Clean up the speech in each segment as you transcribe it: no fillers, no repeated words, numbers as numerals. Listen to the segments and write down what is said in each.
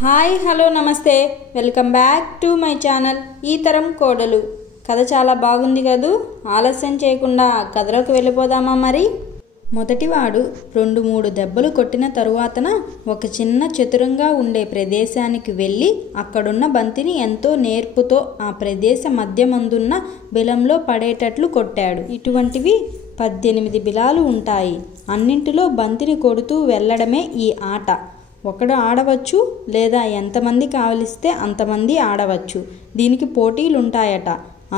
Hi hello నమస్తే welcome back to my channel ఈ తరం కోడలు. కథ చాలా బాగుంది కదూ. ఆలస్యం చేయకుండా కథలోకి వెళ్ళిపోదామా మరి. మొదటివాడు 2-3 దెబ్బలు కొట్టిన తరువాతన ఒక చిన్న చతురంగా ఉండే ప్రదేశానికి వెళ్ళి అక్కడున్న బంతిని ఎంతో నేర్పుతో ఆ ప్రదేశ మధ్యమందున్న బిలంలో పడేటట్లు కొట్టాడు. ఇటువంటివి 18 బిలాలు ఉంటాయి. అన్నింటిలో బంతిని కొడుతూ వెళ్ళడమే ఈ ఆట. ఒకడు ఆడవచ్చు, లేదా ఎంతమంది కావలిస్తే అంతమంది ఆడవచ్చు. దీనికి పోటీలుంటాయట.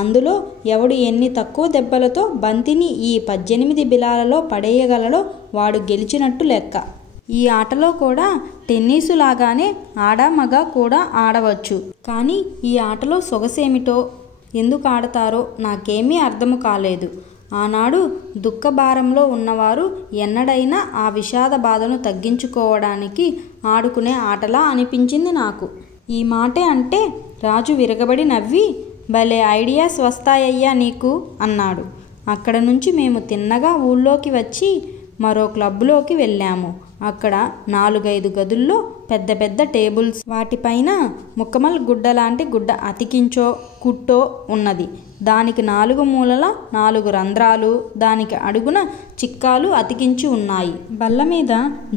అందులో ఎవడు ఎన్ని తక్కువ దెబ్బలతో బంతిని ఈ 18 బిలాలలో పడేయగలడో వాడు గెలిచినట్టు లెక్క. ఈ ఆటలో కూడా టెన్నిసు లాగానే ఆడ మగ కూడా ఆడవచ్చు. కానీ ఈ ఆటలో సొగసేమిటో, ఎందుకు ఆడతారో నాకేమీ అర్థము కాలేదు. ఆనాడు దుఃఖభారంలో ఉన్నవారు ఎన్నడైనా ఆ విషాద బాధను తగ్గించుకోవడానికి ఆడుకునే ఆటలా అనిపించింది నాకు. ఈ మాటే అంటే రాజు విరగబడి నవ్వి, భలే ఐడియాస్ వస్తాయ్యా నీకు అన్నాడు. అక్కడ నుంచి మేము తిన్నగా ఊళ్ళోకి వచ్చి మరో క్లబ్లోకి వెళ్ళాము. అక్కడ 4-5 గదుల్లో పెద్ద పెద్ద టేబుల్స్, వాటిపైన ముక్కమల్ గుడ్డ లాంటి గుడ్డ అతికించో కుట్టో ఉన్నది. దానికి 4 మూలల 4 రంధ్రాలు, దానికి అడుగున చిక్కాలు అతికించి ఉన్నాయి. బల్ల మీద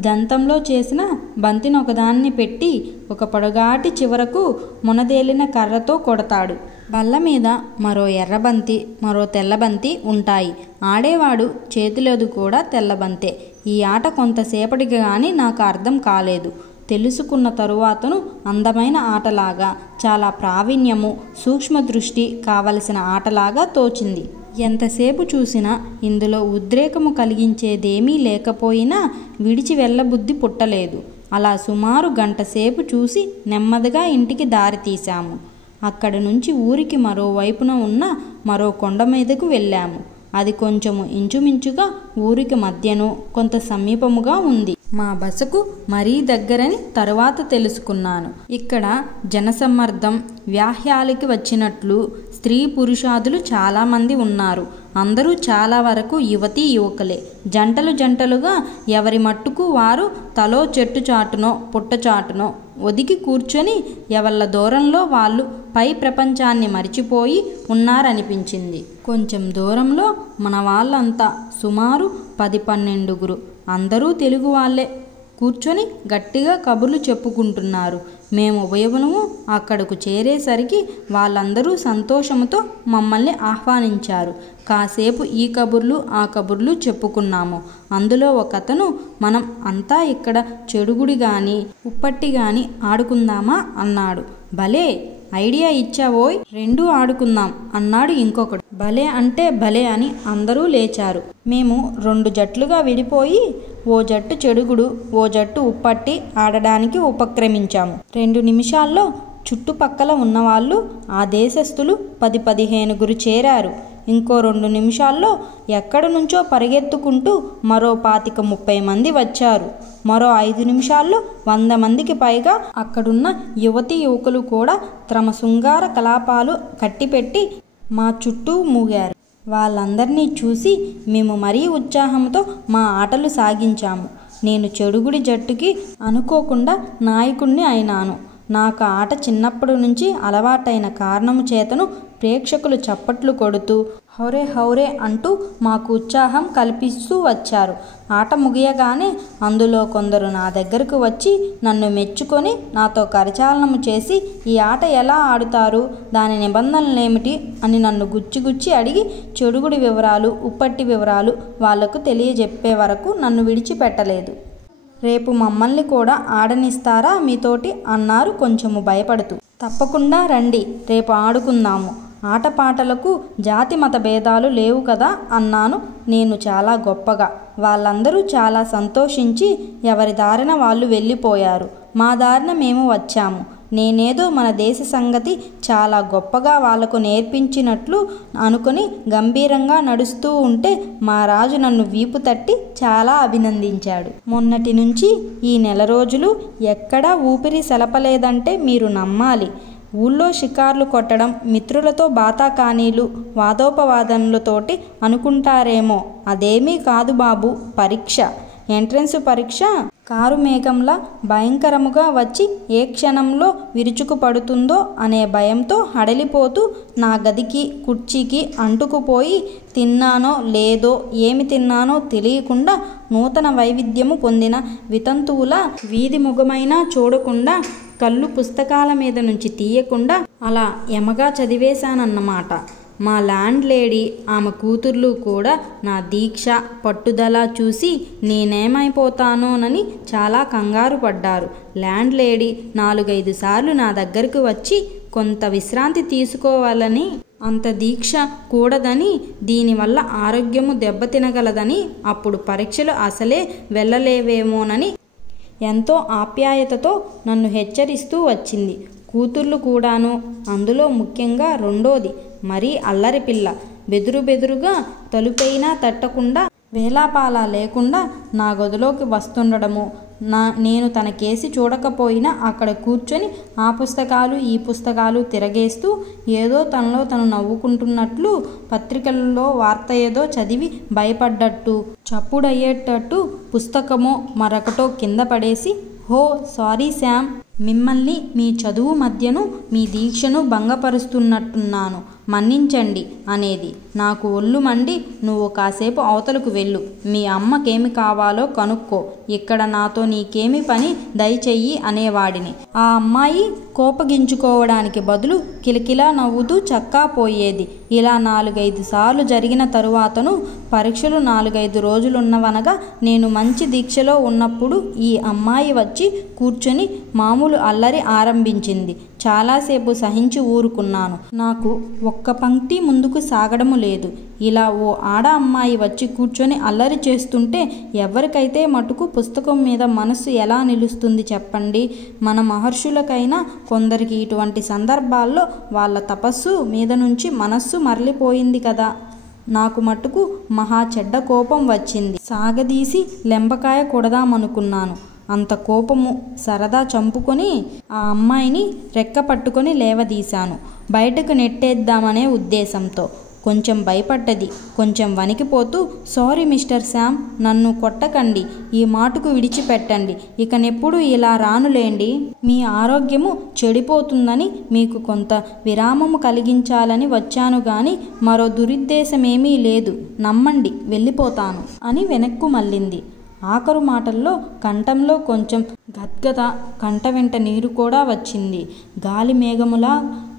దంతంలో చేసిన బంతిని ఒకదాన్ని పెట్టి ఒక పొడగాటి చివరకు మునదేలిన కర్రతో కొడతాడు. బల్ల మీద మరో ఎర్రబంతి, మరో తెల్లబంతి ఉంటాయి. ఆడేవాడు చేతిలోది కూడా తెల్లబంతే. ఈ ఆట కొంతసేపటికి కానీ నాకు అర్థం కాలేదు. తెలుసుకున్న తరువాతను అందమైన ఆటలాగా, చాలా ప్రావీణ్యము, సూక్ష్మ దృష్టి కావలసిన ఆటలాగా తోచింది. ఎంతసేపు చూసినా ఇందులో ఉద్రేకము కలిగించేదేమీ లేకపోయినా విడిచి వెళ్ళబుద్ధి పుట్టలేదు. అలా సుమారు గంటసేపు చూసి నెమ్మదిగా ఇంటికి దారి తీశాము. అక్కడి నుంచి ఊరికి మరోవైపున ఉన్న మరో కొండ మీదకు వెళ్ళాము. అది కొంచెము ఇంచుమించుగా ఊరికి మధ్యను కొంత సమీపముగా ఉంది. మా బసకు మరీ దగ్గరని తరువాత తెలుసుకున్నాను. ఇక్కడ జనసమ్మర్దం వ్యాహ్యాలకి వచ్చినట్లు స్త్రీ పురుషాదులు చాలామంది ఉన్నారు. అందరూ చాలా వరకు యువతీ యువకులే. జంటలు జంటలుగా ఎవరి మట్టుకు వారు తలో చెట్టు చాటునో పుట్ట చాటునో ఒదిగి కూర్చొని ఎవళ్ళ దూరంలో వాళ్ళు పై ప్రపంచాన్ని మరిచిపోయి ఉన్నారనిపించింది. కొంచెం దూరంలో మన వాళ్ళంతా సుమారు 10-12 అందరూ తెలుగు వాళ్ళే కూర్చొని గట్టిగా కబుర్లు చెప్పుకుంటున్నారు. మేము ఉభయమునము అక్కడకు చేరేసరికి వాళ్ళందరూ సంతోషంతో మమ్మల్ని ఆహ్వానించారు. కాసేపు ఈ కబుర్లు ఆ కబుర్లు చెప్పుకున్నాము. అందులో ఒకతను, మనం అంతా ఇక్కడ చెడుగుడి గాని ఉప్పట్టి గాని ఆడుకుందామా అన్నాడు. భలే ఐడియా ఇచ్చావోయ్, 2 ఆడుకుందాం అన్నాడు ఇంకొకడు. భలే అంటే భలే అని అందరూ లేచారు. మేము 2 జట్లుగా విడిపోయి ఓ జట్టు చెడుగుడు, ఓ జట్టు ఉప్పట్టి ఆడడానికి ఉపక్రమించాము. 2 నిమిషాల్లో చుట్టుపక్కల ఉన్నవాళ్ళు ఆ దేశస్థులు 10-15 చేరారు. ఇంకో 2 నిమిషాల్లో ఎక్కడి నుంచో పరిగెత్తుకుంటూ మరో 25-30 మంది వచ్చారు. మరో 5 నిమిషాల్లో 100 మందికి పైగా అక్కడున్న యువతీ యువకులు కూడా తమ శృంగార కలాపాలు కట్టిపెట్టి మా చుట్టూ మూగారు. వాళ్ళందరినీ చూసి మేము మరీ ఉత్సాహంతో మా ఆటలు సాగించాము. నేను చెడుగుడి జట్టుకి అనుకోకుండా నాయకుణ్ణి అయినాను. నాకు ఆట చిన్నప్పటి నుంచి అలవాటైన కారణము చేతను ప్రేక్షకులు చప్పట్లు కొడుతూ హౌరే హౌరే అంటూ మాకు ఉత్సాహం కల్పిస్తూ వచ్చారు. ఆట ముగియగానే అందులో కొందరు నా దగ్గరకు వచ్చి నన్ను మెచ్చుకొని నాతో కరచాలనము చేసి ఈ ఆట ఎలా ఆడుతారు, దాని నిబంధనలేమిటి అని నన్ను గుచ్చి అడిగి చెడుగుడి వివరాలు ఉప్పట్టి వివరాలు వాళ్లకు తెలియజెప్పే వరకు నన్ను విడిచిపెట్టలేదు. రేపు మమ్మల్ని కూడా ఆడనిస్తారా మీతోటి అన్నారు కొంచెము భయపడుతూ. తప్పకుండా రండి, రేపు ఆడుకుందాము. ఆటపాటలకు జాతి మత భేదాలు లేవు కదా అన్నాను నేను చాలా గొప్పగా. వాళ్ళందరూ చాలా సంతోషించి ఎవరి దారిన వాళ్ళు వెళ్ళిపోయారు. మా దారిన మేము వచ్చాము. నేనేదో మన దేశ సంగతి చాలా గొప్పగా వాళ్లకు నేర్పించినట్లు అనుకుని గంభీరంగా నడుస్తూ ఉంటే మా రాజు నన్ను వీపు తట్టి చాలా అభినందించాడు. మొన్నటి నుంచి ఈ నెల రోజులు ఎక్కడా ఊపిరి సెలపలేదంటే మీరు నమ్మాలి. ఊళ్ళో షికార్లు కొట్టడం, మిత్రులతో బాతాకానీలు వాదోపవాదనలతోటి అనుకుంటారేమో, అదేమీ కాదు బాబు, పరీక్ష. ఎంట్రన్స్ పరీక్ష కారు మేఘంలా భయంకరముగా వచ్చి ఏ క్షణంలో విరుచుకు పడుతుందో అనే భయంతో హడలిపోతూ నా గదికి కుర్చీకి అంటుకుపోయి తిన్నానో లేదో ఏమి తిన్నానో తెలియకుండా నూతన వైవిధ్యము పొందిన వితంతువుల వీధి ముఖమైనా చూడకుండా కళ్ళు పుస్తకాల మీద నుంచి తీయకుండా అలా ఎమగా చదివేశానన్నమాట. మా ల్యాండ్ లేడీ ఆమె కూతుర్లు కూడా నా దీక్ష పట్టుదల చూసి నేనేమైపోతానోనని చాలా కంగారు పడ్డారు. ల్యాండ్ లేడీ 4-5 సార్లు నా దగ్గరకు వచ్చి కొంత విశ్రాంతి తీసుకోవాలని, అంత దీక్ష కూడదని, దీనివల్ల ఆరోగ్యము దెబ్బతినగలదని, అప్పుడు పరీక్షలు అసలే వెళ్ళలేవేమోనని ఎంతో ఆప్యాయతతో నన్ను హెచ్చరిస్తూ వచ్చింది. కూతుర్లు కూడాను. అందులో ముఖ్యంగా రెండోది మరీ అల్లరి పిల్ల. బెదురుగా తలుపైనా తట్టకుండా వేలాపాలా లేకుండా నా గదిలోకి వస్తుండడము, నేను తన కేసి చూడకపోయినా అక్కడ కూర్చొని ఆ పుస్తకాలు ఈ పుస్తకాలు తిరగేస్తూ ఏదో తనలో తను నవ్వుకుంటున్నట్లు, పత్రికల్లో వార్త ఏదో చదివి భయపడ్డట్టు, చప్పుడయ్యేటట్టు పుస్తకమో మరొకటో కింద పడేసి, హో సారీ శామ్, మిమ్మల్ని మీ చదువు మధ్యను మీ దీక్షను భంగపరుస్తున్నట్టున్నాను, మన్నించండి అనేది. నాకు ఒళ్ళు మండి, నువ్వు కాసేపు అవతలకు వెళ్ళు, మీ అమ్మకేమి కావాలో కనుక్కో, ఇక్కడ నాతో నీకేమి పని, దయచెయ్యి అనేవాడిని. ఆ అమ్మాయి కోపగించుకోవడానికి బదులు కిలకిలా నవ్వుతూ చక్కా పోయేది. ఇలా 4-5 సార్లు జరిగిన తరువాతను పరీక్షలు 4-5 రోజులున్నవనగా నేను మంచి దీక్షలో ఉన్నప్పుడు ఈ అమ్మాయి వచ్చి కూర్చొని మామూలు అల్లరి ఆరంభించింది. చాలాసేపు సహించి ఊరుకున్నాను. నాకు ఒక్క పంక్తి ముందుకు సాగడము లేదు. ఇలా ఓ ఆడ అమ్మాయి వచ్చి కూర్చొని అల్లరి చేస్తుంటే ఎవరికైతే మటుకు పుస్తకం మీద మనస్సు ఎలా నిలుస్తుంది చెప్పండి. మన మహర్షులకైనా కొందరికి ఇటువంటి సందర్భాల్లో వాళ్ళ తపస్సు మీద నుంచి మనస్సు మరలిపోయింది కదా. నాకు మటుకు మహా చెడ్డ కోపం వచ్చింది. సాగదీసి లెంబకాయ కొడదామనుకున్నాను. అంత కోపము సరదా చంపుకొని ఆ అమ్మాయిని రెక్క పట్టుకొని లేవదీశాను, బయటకు నెట్టేద్దామనే ఉద్దేశంతో. కొంచెం భయపడ్డది, కొంచెం వణికిపోతూ, సారీ మిస్టర్ శామ్, నన్ను కొట్టకండి, ఈ మాటుకు విడిచిపెట్టండి, ఇకనెప్పుడు ఇలా రానులేండి, మీ ఆరోగ్యము చెడిపోతుందని మీకు కొంత విరామము కలిగించాలని వచ్చాను గాని మరో దురుద్దేశమేమీ లేదు, నమ్మండి, వెళ్ళిపోతాను అని వెనక్కు మళ్ళింది. ఆఖరు మాటల్లో కంఠంలో కొంచెం గద్గద, కంట వెంట నీరు కూడా వచ్చింది. గాలి మేఘములా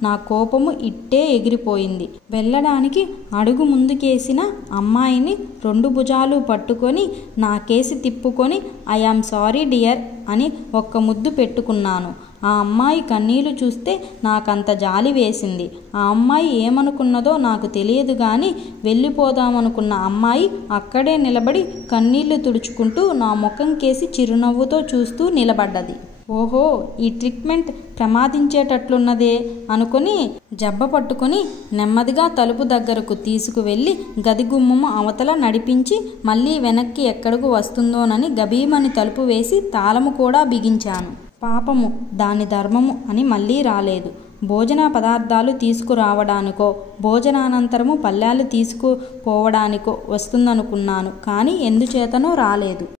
నా కోపము ఇట్టే ఎగిరిపోయింది. వెళ్ళడానికి అడుగు ముందుకేసిన అమ్మాయిని 2 భుజాలు పట్టుకొని నా కేసి తిప్పుకొని ఐ యామ్ సారీ డియర్ అని ఒక్క ముద్దు పెట్టుకున్నాను. ఆ అమ్మాయి కన్నీళ్లు చూస్తే నాకంత జాలి వేసింది. ఆ అమ్మాయి ఏమనుకున్నదో నాకు తెలియదు కానీ వెళ్ళిపోదామనుకున్న అమ్మాయి అక్కడే నిలబడి కన్నీళ్లు తుడుచుకుంటూ నా ముఖం కేసి చిరునవ్వుతో చూస్తూ నిలబడ్డది. ఓహో, ఈ ట్రీట్మెంట్ ప్రమాదించేటట్లున్నదే అనుకుని జబ్బ పట్టుకొని నెమ్మదిగా తలుపు దగ్గరకు తీసుకువెళ్ళి గది గుమ్మము అవతల నడిపించి మళ్ళీ వెనక్కి ఎక్కడకు వస్తుందోనని గబీమని తలుపు వేసి తాళము కూడా బిగించాను. పాపము, దాని ధర్మము అని మళ్ళీ రాలేదు. భోజన పదార్థాలు తీసుకురావడానికో భోజనానంతరము పళ్ళాలు తీసుకుపోవడానికో వస్తుందనుకున్నాను, కానీ ఎందుచేతనో రాలేదు.